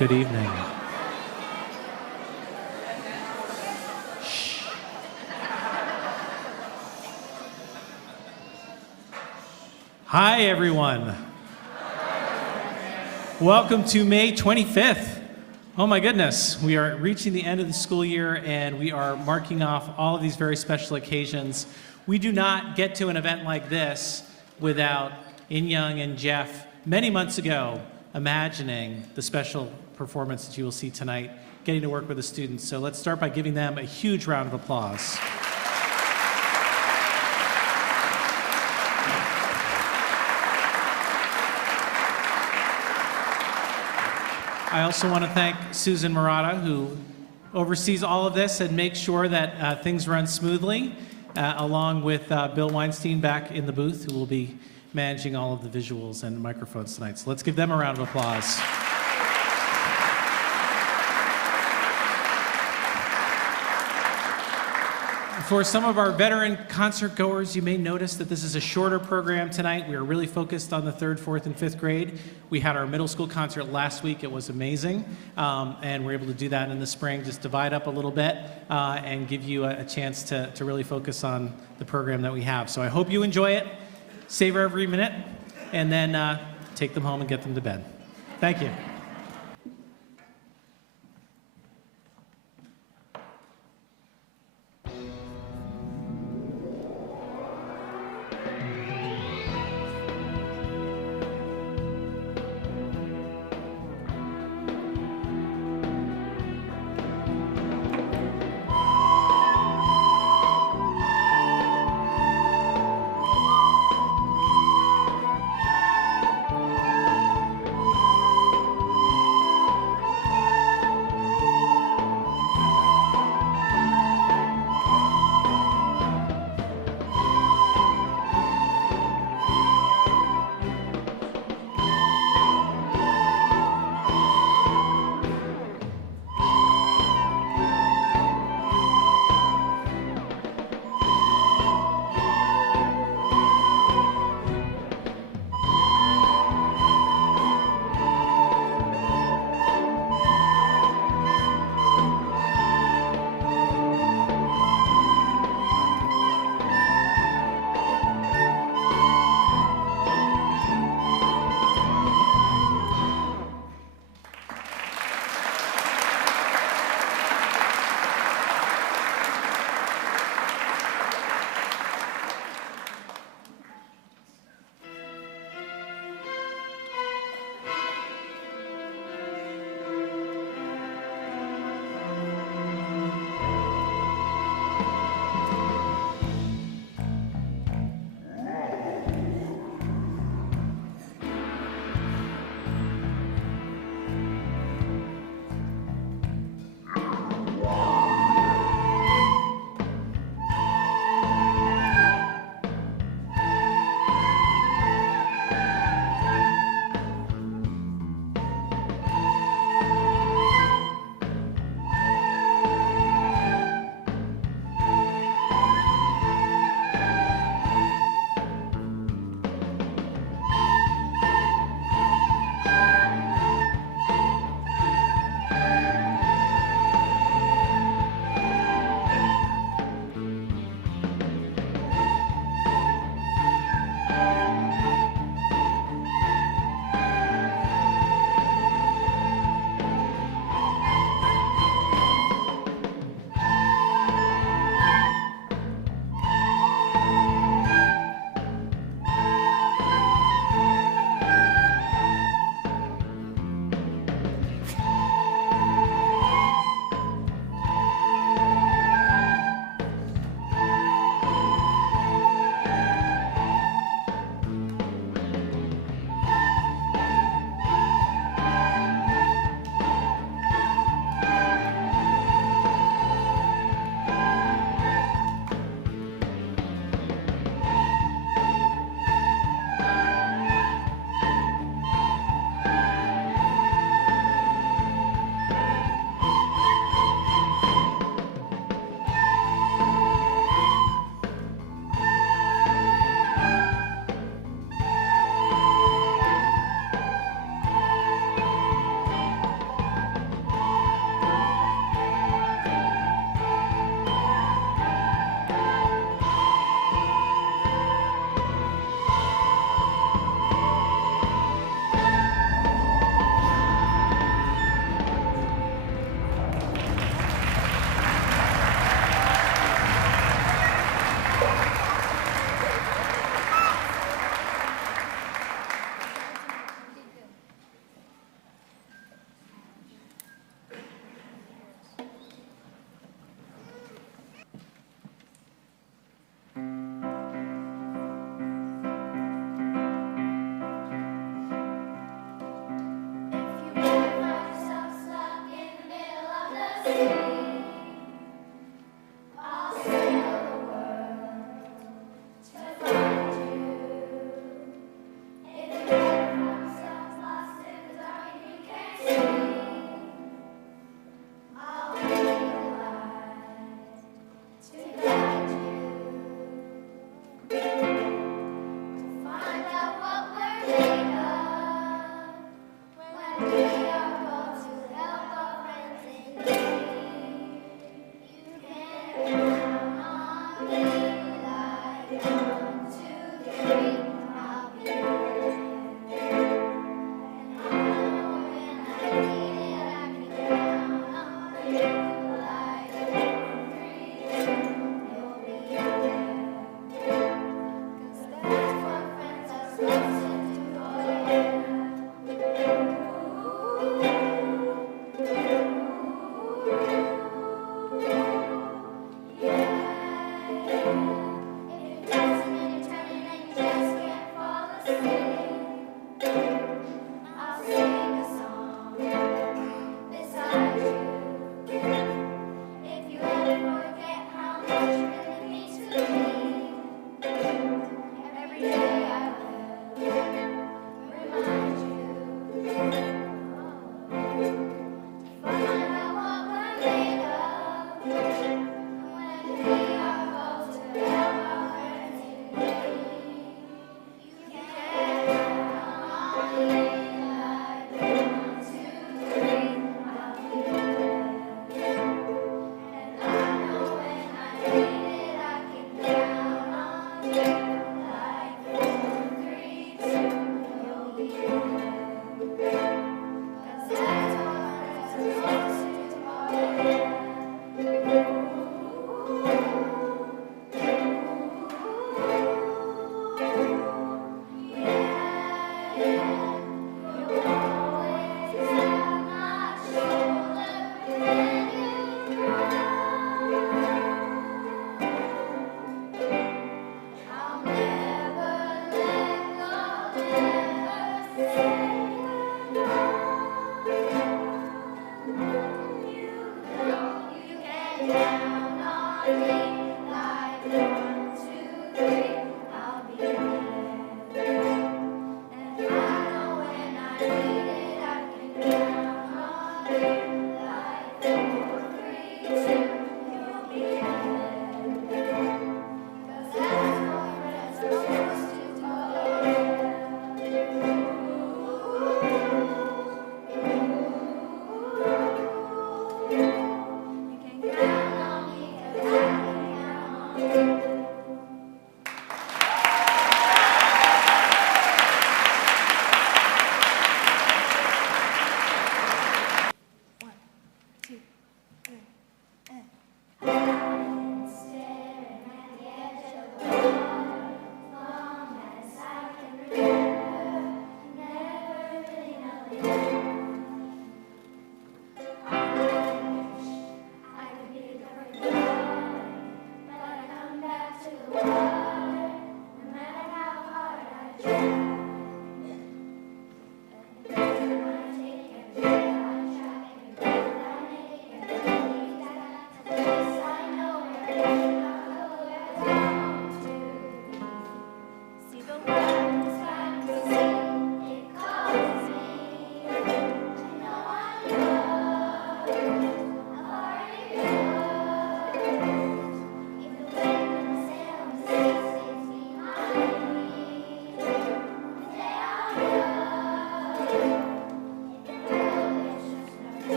Good evening. Hi, everyone. Welcome to May 25th. Oh my goodness, we are reaching the end of the school year and we are marking off all of these very special occasions. We do not get to an event like this without In Young and Jeff many months ago imagining the special performance that you will see tonight, getting to work with the students. So let's start by giving them a huge round of applause. I also want to thank Susan Murata, who oversees all of this and makes sure that things run smoothly, along with Bill Weinstein back in the booth, who will be managing all of the visuals and microphones tonight. So let's give them a round of applause. For some of our veteran concert goers, you may notice that this is a shorter program tonight. We are really focused on the 3rd, 4th, and 5th grade. We had our middle school concert last week. It was amazing. And we're able to do that in the spring, just divide up a little bit and give you a chance to really focus on the program that we have. So I hope you enjoy it, savor every minute, and then take them home and get them to bed. Thank you.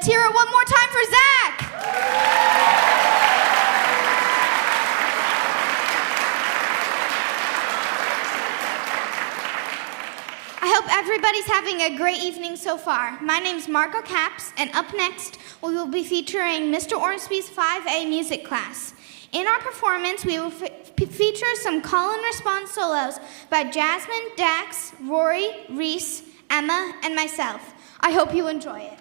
Let's hear it one more time for Zach. I hope everybody's having a great evening so far. My name's Margot Capps, and up next, we will be featuring Mr. Ormsby's 5A music class. In our performance, we will feature some call and response solos by Jasmine, Dax, Rory, Reese, Emma, and myself. I hope you enjoy it.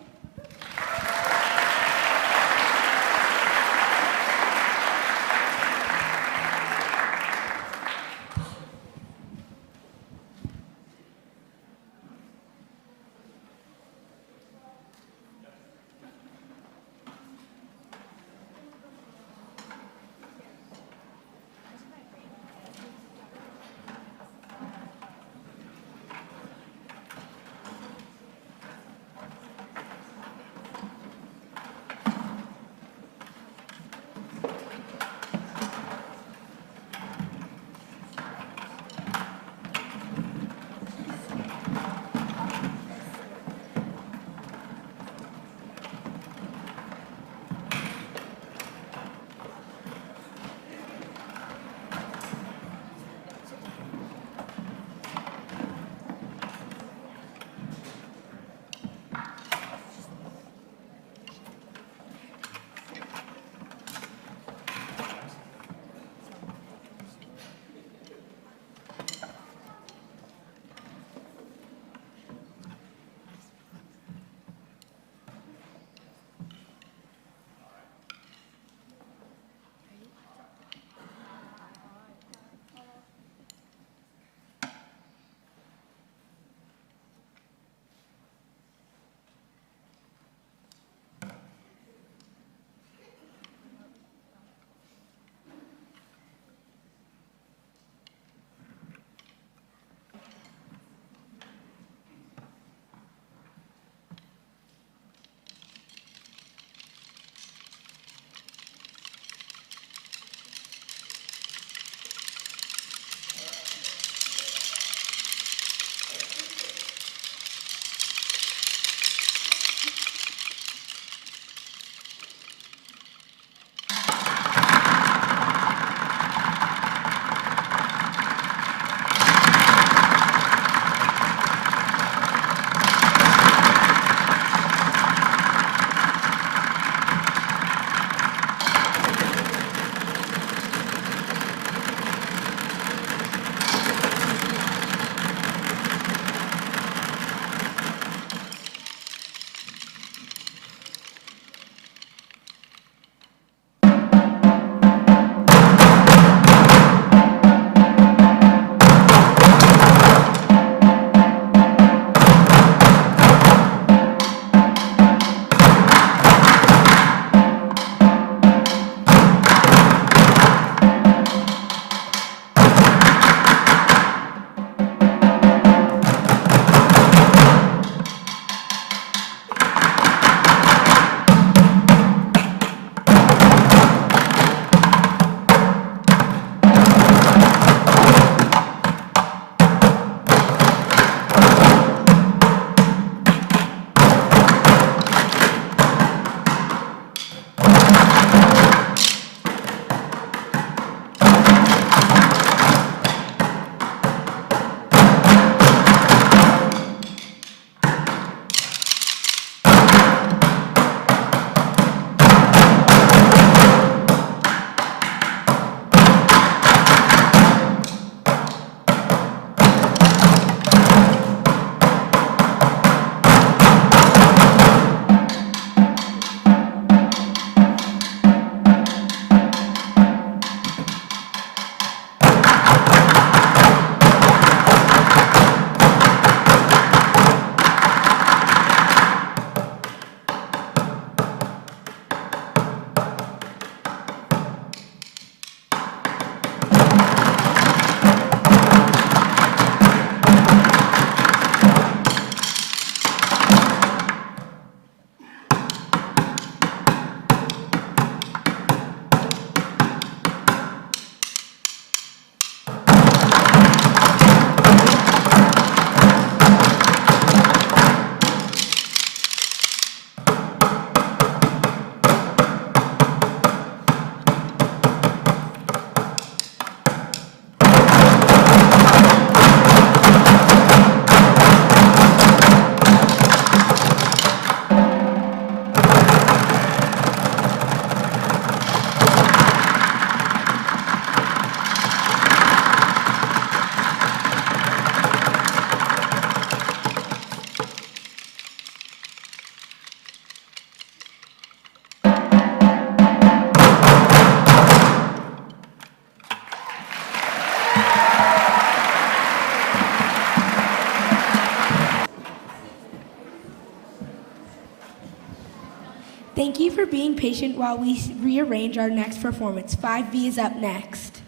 Thank you for being patient while we rearrange our next performance. 5B is up next.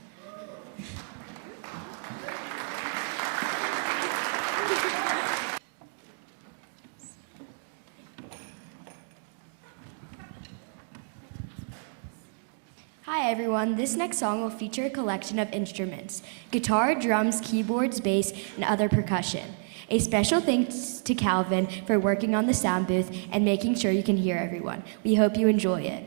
Hi everyone, this next song will feature a collection of instruments: guitar, drums, keyboards, bass, and other percussion. A special thanks to Calvin for working on the sound booth and making sure you can hear everyone. We hope you enjoy it.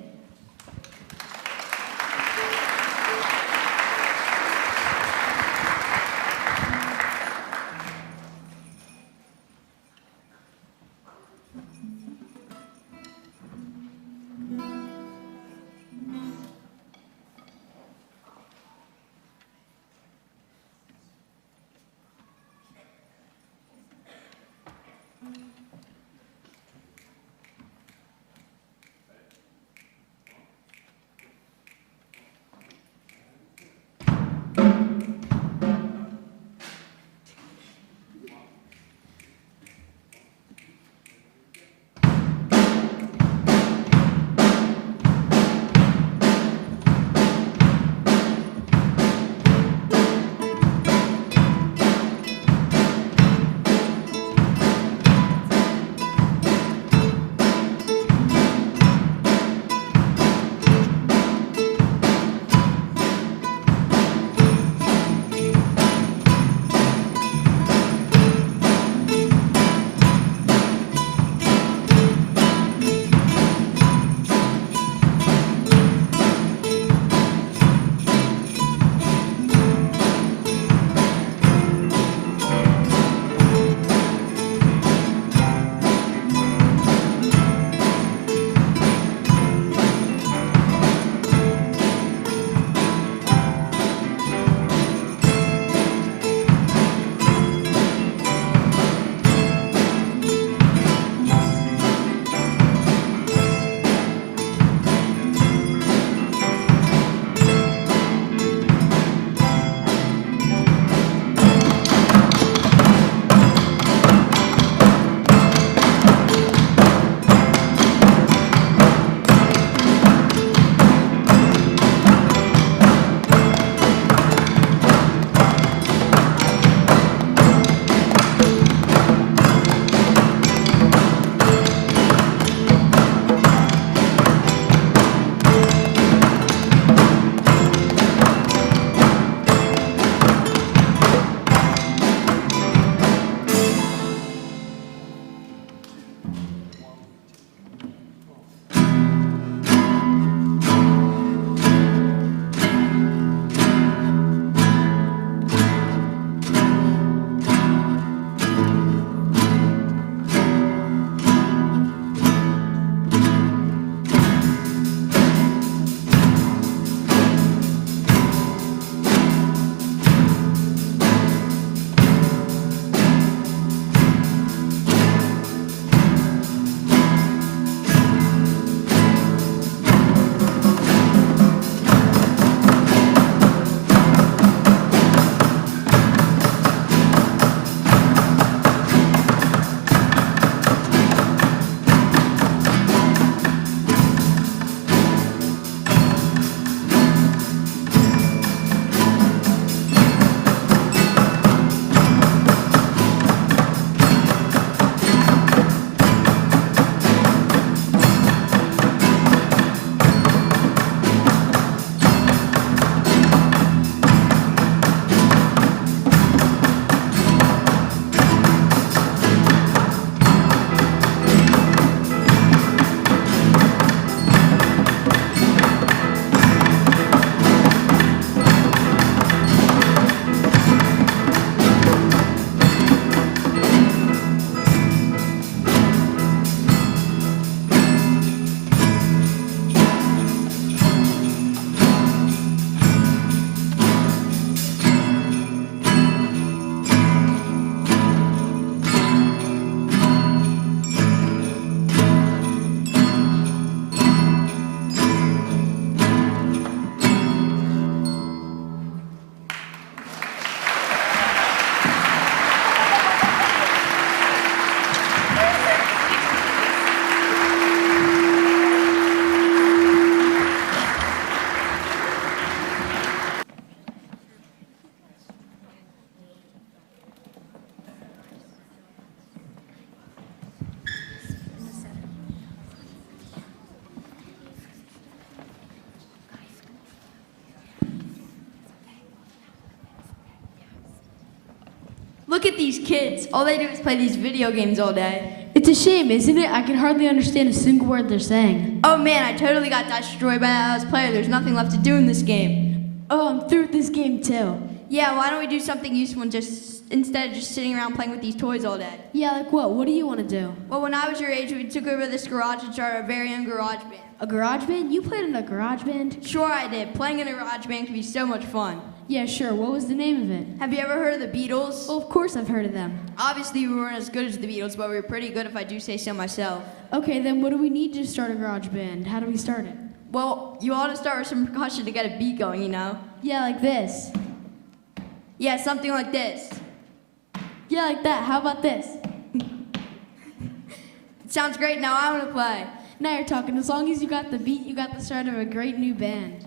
Look at these kids. All they do is play these video games all day. It's a shame, isn't it? I can hardly understand a single word they're saying. Oh man, I totally got destroyed by that last player. There's nothing left to do in this game. Oh, I'm through with this game too. Yeah, why don't we do something useful and instead of just sitting around playing with these toys all day? Yeah, like what? What do you want to do? Well, when I was your age, we took over this garage and started our very own garage band. A garage band? You played in a garage band? Sure I did. Playing in a garage band can be so much fun. Yeah, sure. What was the name of it? Have you ever heard of the Beatles? Well, of course I've heard of them. Obviously, we weren't as good as the Beatles, but we were pretty good if I do say so myself. Okay, then what do we need to start a garage band? How do we start it? Well, you ought to start with some percussion to get a beat going, you know? Yeah, like this. Yeah, something like this. Yeah, like that. How about this? It sounds great. Now I want to play. Now you're talking. As long as you got the beat, you got the start of a great new band.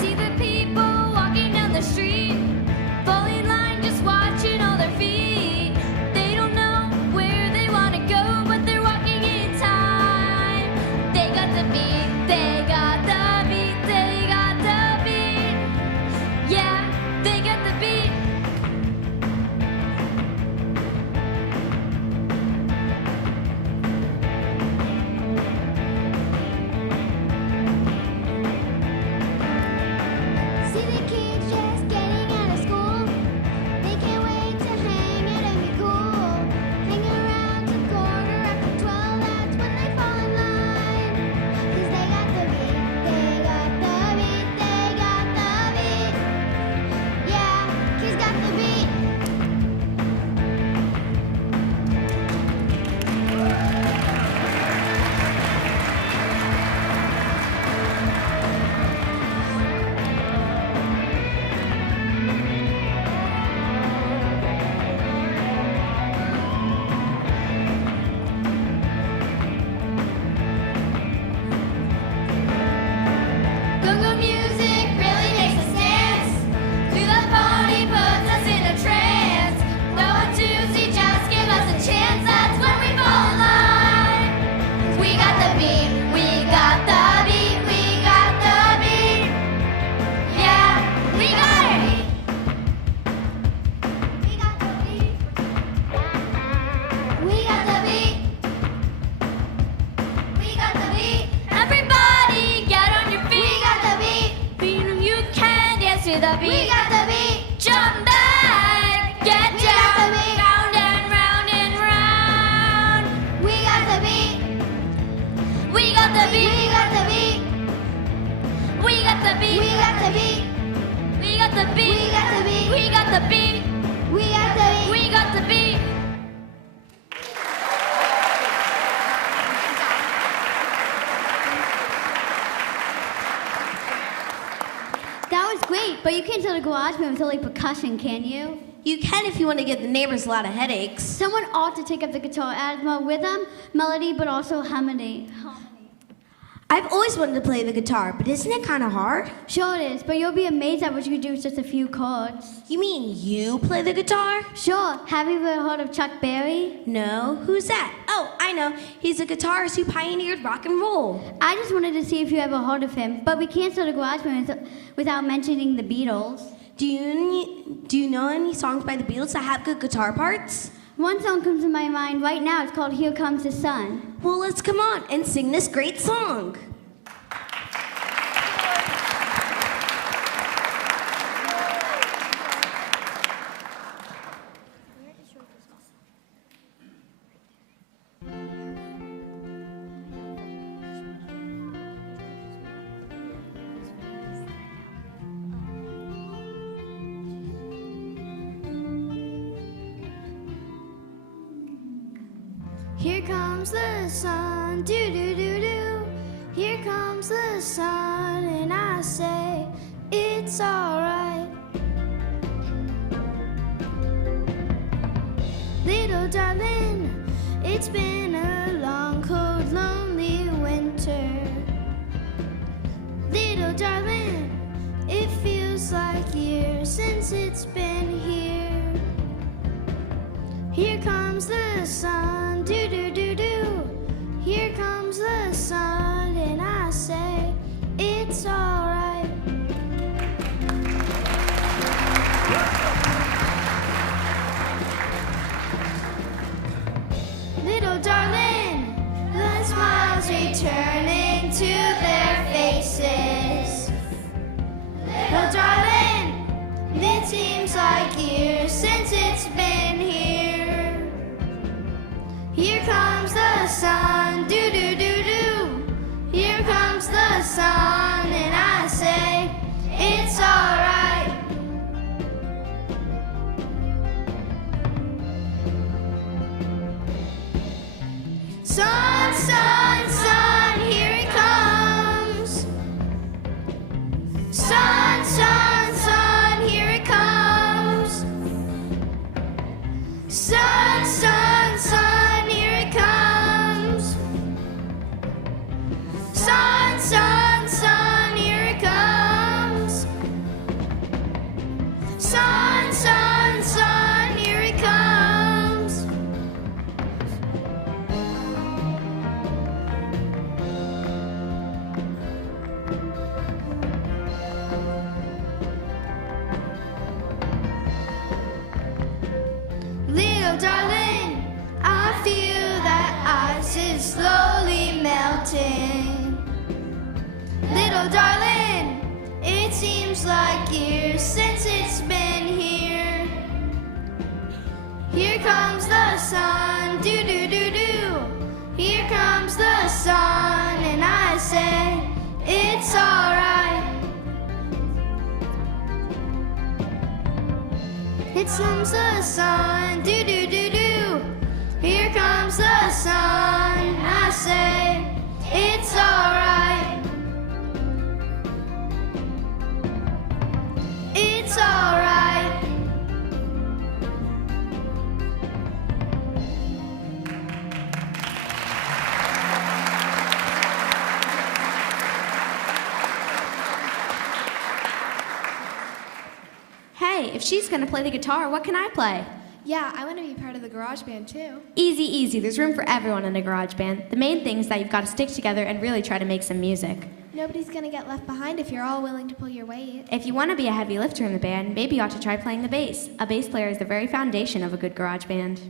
See the people walking down the street, falling in line just watching all their feet. They don't know where they want to go, but they're walking in time. They got the beat, they got the beat, they got the beat. Yeah, they got the beat. See the kids just getting out of school. They can't wait to hang out and be cool. Hang around till quarter after 12. That's when they fall in line. 'Cause they got the beat, they got the beat, they got the beat. Yeah, kids got the beat. Go-go music really makes us dance. Do the pony puts us in a trance. No one to see, just give us a chance. That's when we fall in line. 'Cause we got the beat, we got the beat, we got the beat. Yeah, we got it. We got the beat. We got the beat. We got the beat. Everybody get on your We feet. got the beat. You can dance to the We beat. got the beat. Jump back, get We got the down, beat. round and round and round. We got the beat. We got the We beat. got the beat. We got the beat. We got the beat. We got the beat. We got the beat. We got the beat. We got the beat. We got the beat. That was great, but you can't tell the garage band with only percussion, can you? You can if you want to give the neighbors a lot of headaches. Someone ought to take up the guitar, add more rhythm, melody, but also harmony. I've always wanted to play the guitar, but isn't it kind of hard? Sure it is, but you'll be amazed at what you can do with just a few chords. You mean you play the guitar? Sure, have you ever heard of Chuck Berry? No. Who's that? Oh, I know. He's a guitarist who pioneered rock and roll. I just wanted to see if you ever heard of him, but we can't start a garage band without mentioning the Beatles. Do you know any songs by the Beatles that have good guitar parts? One song comes to my mind right now. It's called Here Comes the Sun. Well, let's come on and sing this great song. Here comes the sun, do do do do. Here comes the sun, and I say, it's alright. Little darling, it's been a long, cold, lonely winter. Little darling, it feels like years since it's been here. Here comes the sun, do-do-do-do. Here comes the sun, and I say, it's alright. Little darling, the smiles returning to their faces. Little darling, it seems like years since it's been here. Here comes the sun, do-do-do-do. Here comes the sun, and I say, it's alright. Sun, sun, sun, here it comes. Sun, sun, sun, here it comes. Sun, sun, sun, here it comes. Sun, sun, sun, here it comes. Sun, sun, sun, here it comes. Little darling, I feel that ice is slowly melting. Little darling, it seems like years since it's been here. Here comes the sun, do-do-do-do. Here comes the sun, and I say, it's alright. Here comes the sun, do-do-do-do. Here comes the sun, I say, it's alright. It's alright. Hey, if she's gonna play the guitar, what can I play? Yeah, I want to be part of the garage band too. Easy, easy. There's room for everyone in a garage band. The main thing is that you've got to stick together and really try to make some music. Nobody's gonna get left behind if you're all willing to pull your weight. If you want to be a heavy lifter in the band, maybe you ought to try playing the bass. A bass player is the very foundation of a good garage band.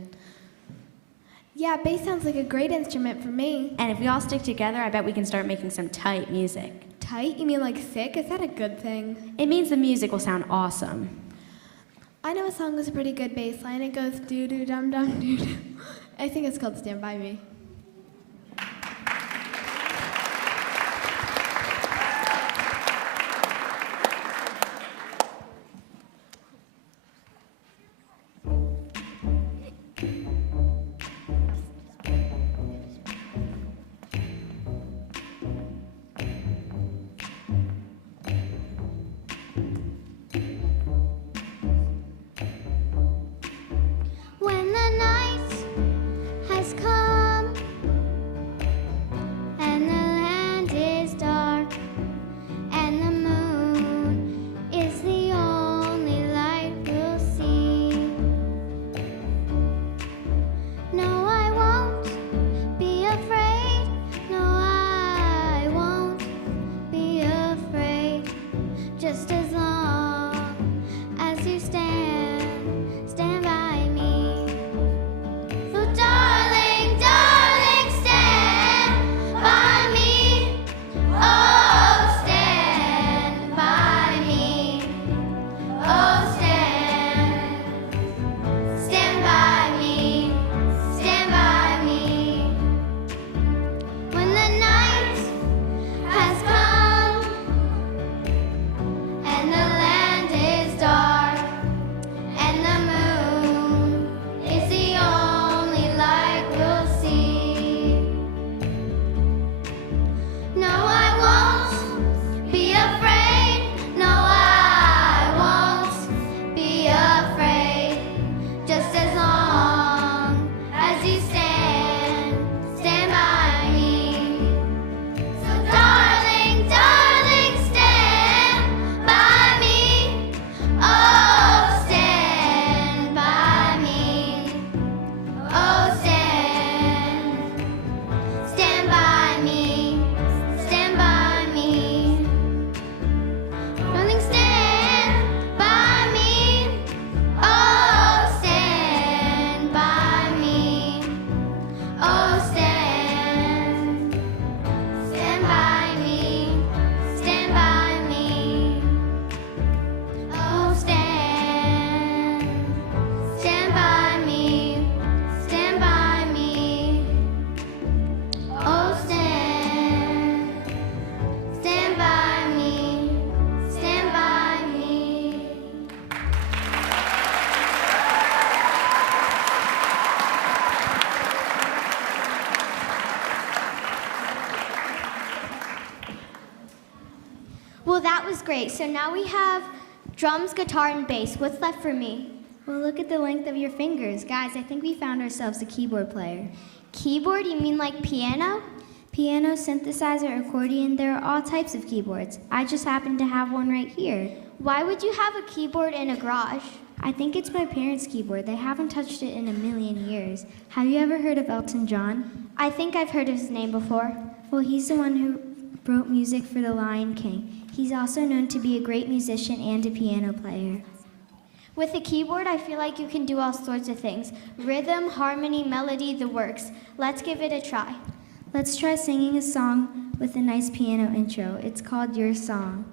Yeah, bass sounds like a great instrument for me. And if we all stick together, I bet we can start making some tight music. Tight? You mean like thick? Is that a good thing? It means the music will sound awesome. I know a song with a pretty good bass line. It goes doo-doo-dum-dum-doo-doo. I think it's called Stand By Me. When the night has come Great, so now we have drums, guitar, and bass. What's left for me? Well, look at the length of your fingers. Guys, I think we found ourselves a keyboard player. Keyboard, you mean like piano? Piano, synthesizer, accordion, there are all types of keyboards. I just happen to have one right here. Why would you have a keyboard in a garage? I think it's my parents' keyboard. They haven't touched it in a million years. Have you ever heard of Elton John? I think I've heard of his name before. Well, he's the one who wrote music for The Lion King. He's also known to be a great musician and a piano player. With a keyboard, I feel like you can do all sorts of things. Rhythm, harmony, melody, the works. Let's give it a try. Let's try singing a song with a nice piano intro. It's called Your Song.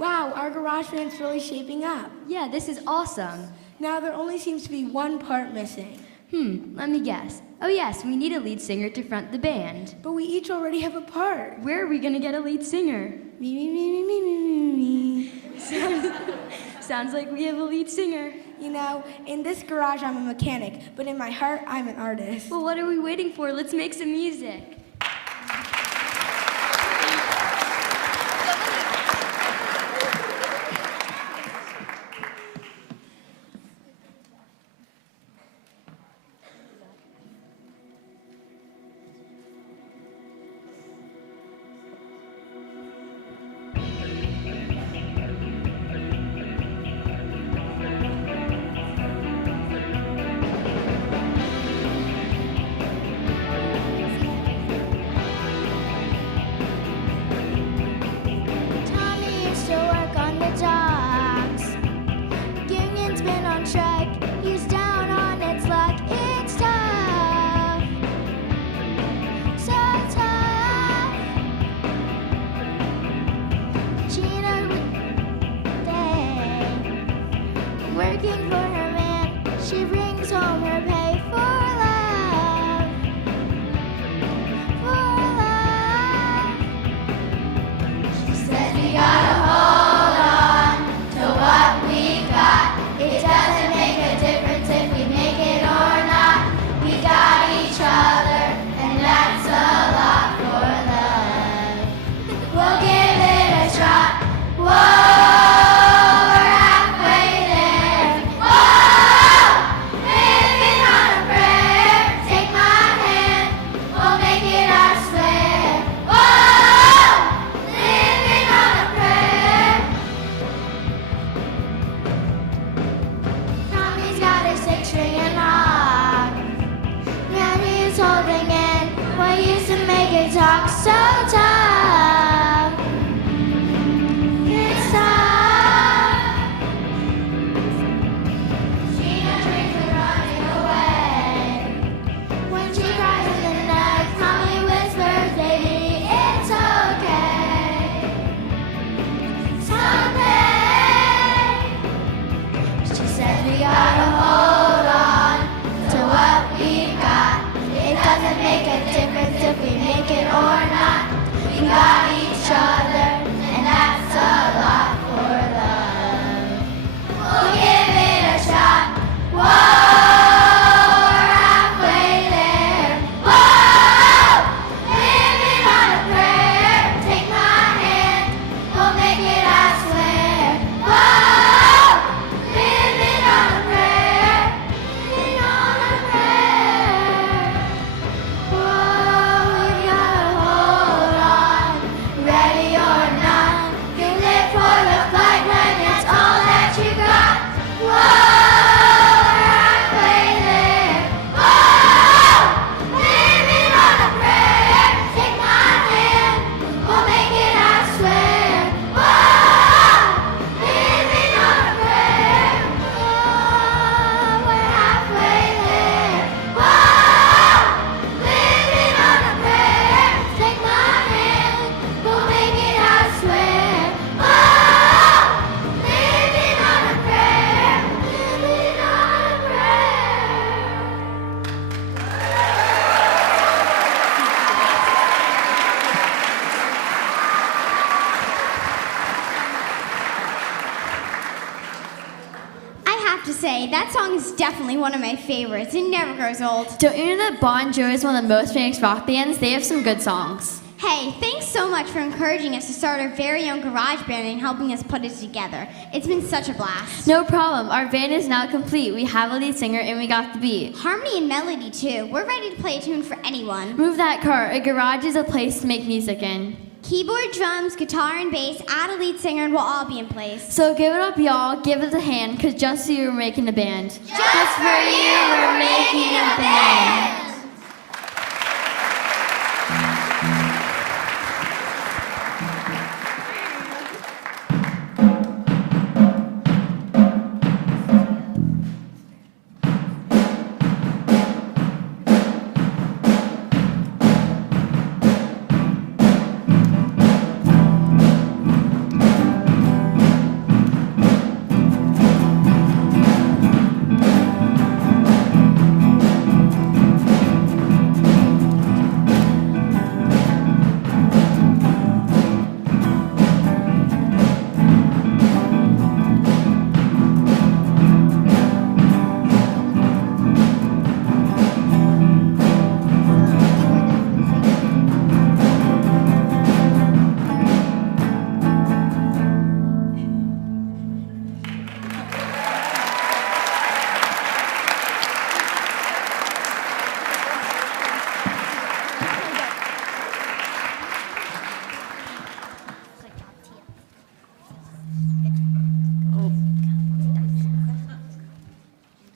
Wow, our garage band's really shaping up. Yeah, this is awesome. Now there only seems to be one part missing. Let me guess. Oh yes, we need a lead singer to front the band. But we each already have a part. Where are we gonna get a lead singer? Me, me, me, me, me, me, me, me. Sounds like we have a lead singer. You know, in this garage I'm a mechanic, but in my heart I'm an artist. Well, what are we waiting for? Let's make some music. he's holding in what used to make it talk so tough. It's tough. She knows dreams are running away. When she cries in the night, mommy whispers, baby, it's okay. Someday, she says we gotta hold on to what we've got. It doesn't make a difference if we make it or not. We got each other, and that's a lot for love. We'll give it a shot. Whoa, we're halfway there. Whoa, living on a prayer. Take my hand, we'll make it, I swear. Whoa, living on a prayer. Living on a prayer. Whoa, we gotta hold on, ready or not. You live for the fight when it's all that you got. Whoa, we're halfway there. Whoa, living on a prayer. Take my hand, we'll make it, I swear. Whoa, living on a prayer. Whoa, we're halfway there. Whoa, living on a prayer. Take my hand, we'll make it, I swear. Whoa, living on a prayer. Living on a prayer. I have to say, that song is definitely one of my favorites. It never grows old. Don't you know that Bon Jovi is one of the most famous rock bands? They have some good songs. Hey, thanks so much for encouraging us to start our very own garage band and helping us put it together. It's been such a blast. No problem. Our band is now complete. We have a lead singer and we got the beat. Harmony and melody, too. We're ready to play a tune for anyone. Move that car. A garage is a place to make music in. Keyboard, drums, guitar, and bass, add a lead singer, and we'll all be in place. So give it up, y'all. Give us a hand, because just for you, we're making a band. Just for you, we're making a band.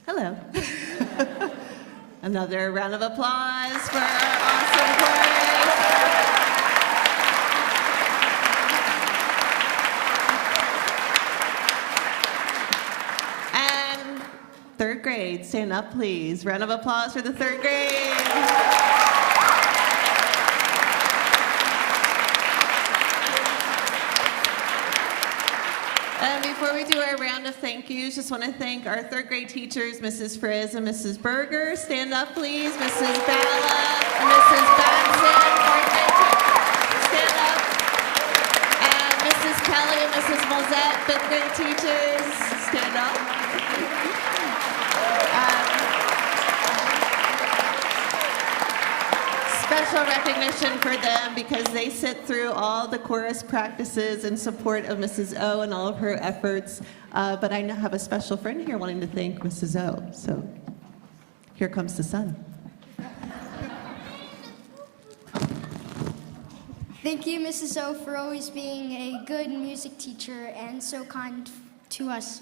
Hello. Another round of applause for our awesome chorus. And third grade, stand up, please. Round of applause for the third grade. And before we do our round of thank yous, just want to thank our third grade teachers, Mrs. Frizz and Mrs. Berger. Stand up, please. Mrs. Bala, Mrs. Batson, stand up. And Mrs. Kelly and Mrs. Molzette, fifth grade teachers, stand up. Special recognition for them because they sit through all the chorus practices in support of Mrs. O and all of her efforts. But I now have a special friend here wanting to thank Mrs. O. So here comes the sun. Thank you, Mrs. O, for always being a good music teacher and so kind to us,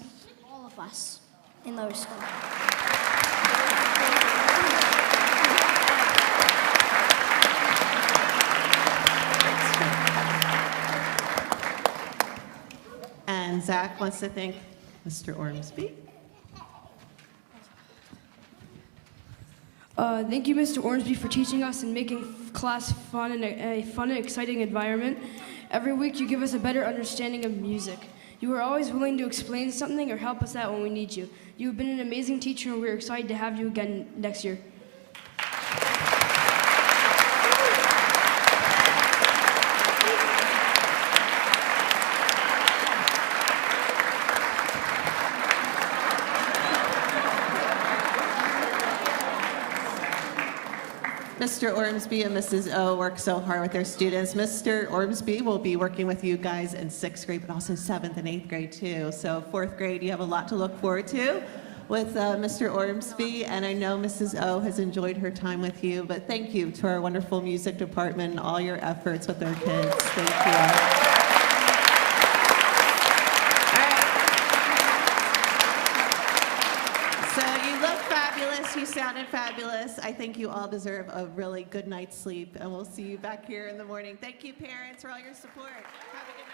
all of us, in lower school. Zach wants to thank Mr. Ormsby. Thank you, Mr. Ormsby, for teaching us and making class fun and a fun and exciting environment. Every week you give us a better understanding of music. You are always willing to explain something or help us out when we need you. You have been an amazing teacher, and we're excited to have you again next year. Mr. Ormsby and Mrs. O work so hard with their students. Mr. Ormsby will be working with you guys in 6th grade, but also 7th and 8th grade too. So 4th grade, you have a lot to look forward to with Mr. Ormsby, and I know Mrs. O has enjoyed her time with you, but thank you to our wonderful music department and all your efforts with our kids. Thank you. So you look fabulous, you sounded fabulous. I think you all deserve a really good night's sleep, and we'll see you back here in the morning. Thank you, parents, for all your support. Have a good